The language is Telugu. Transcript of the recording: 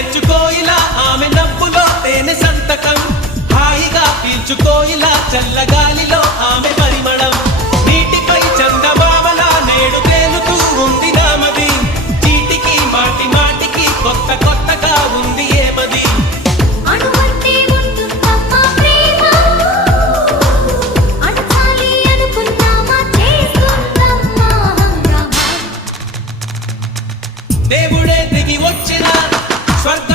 నేర్చుకోయిలా ఆమె నవ్వులో తేనె సంతకం హాయిగా పీల్చుకోయిలా చల్లగాలిలో ఆమె పరిమళం నీటిపై చందమామలా నేడు తేలుతూ ఉంది నామది చీటికి మాటి మాటికి కొత్త కొత్తగా ఉంది ఏమది దేవుడే దిగి వచ్చిన స్వర్గ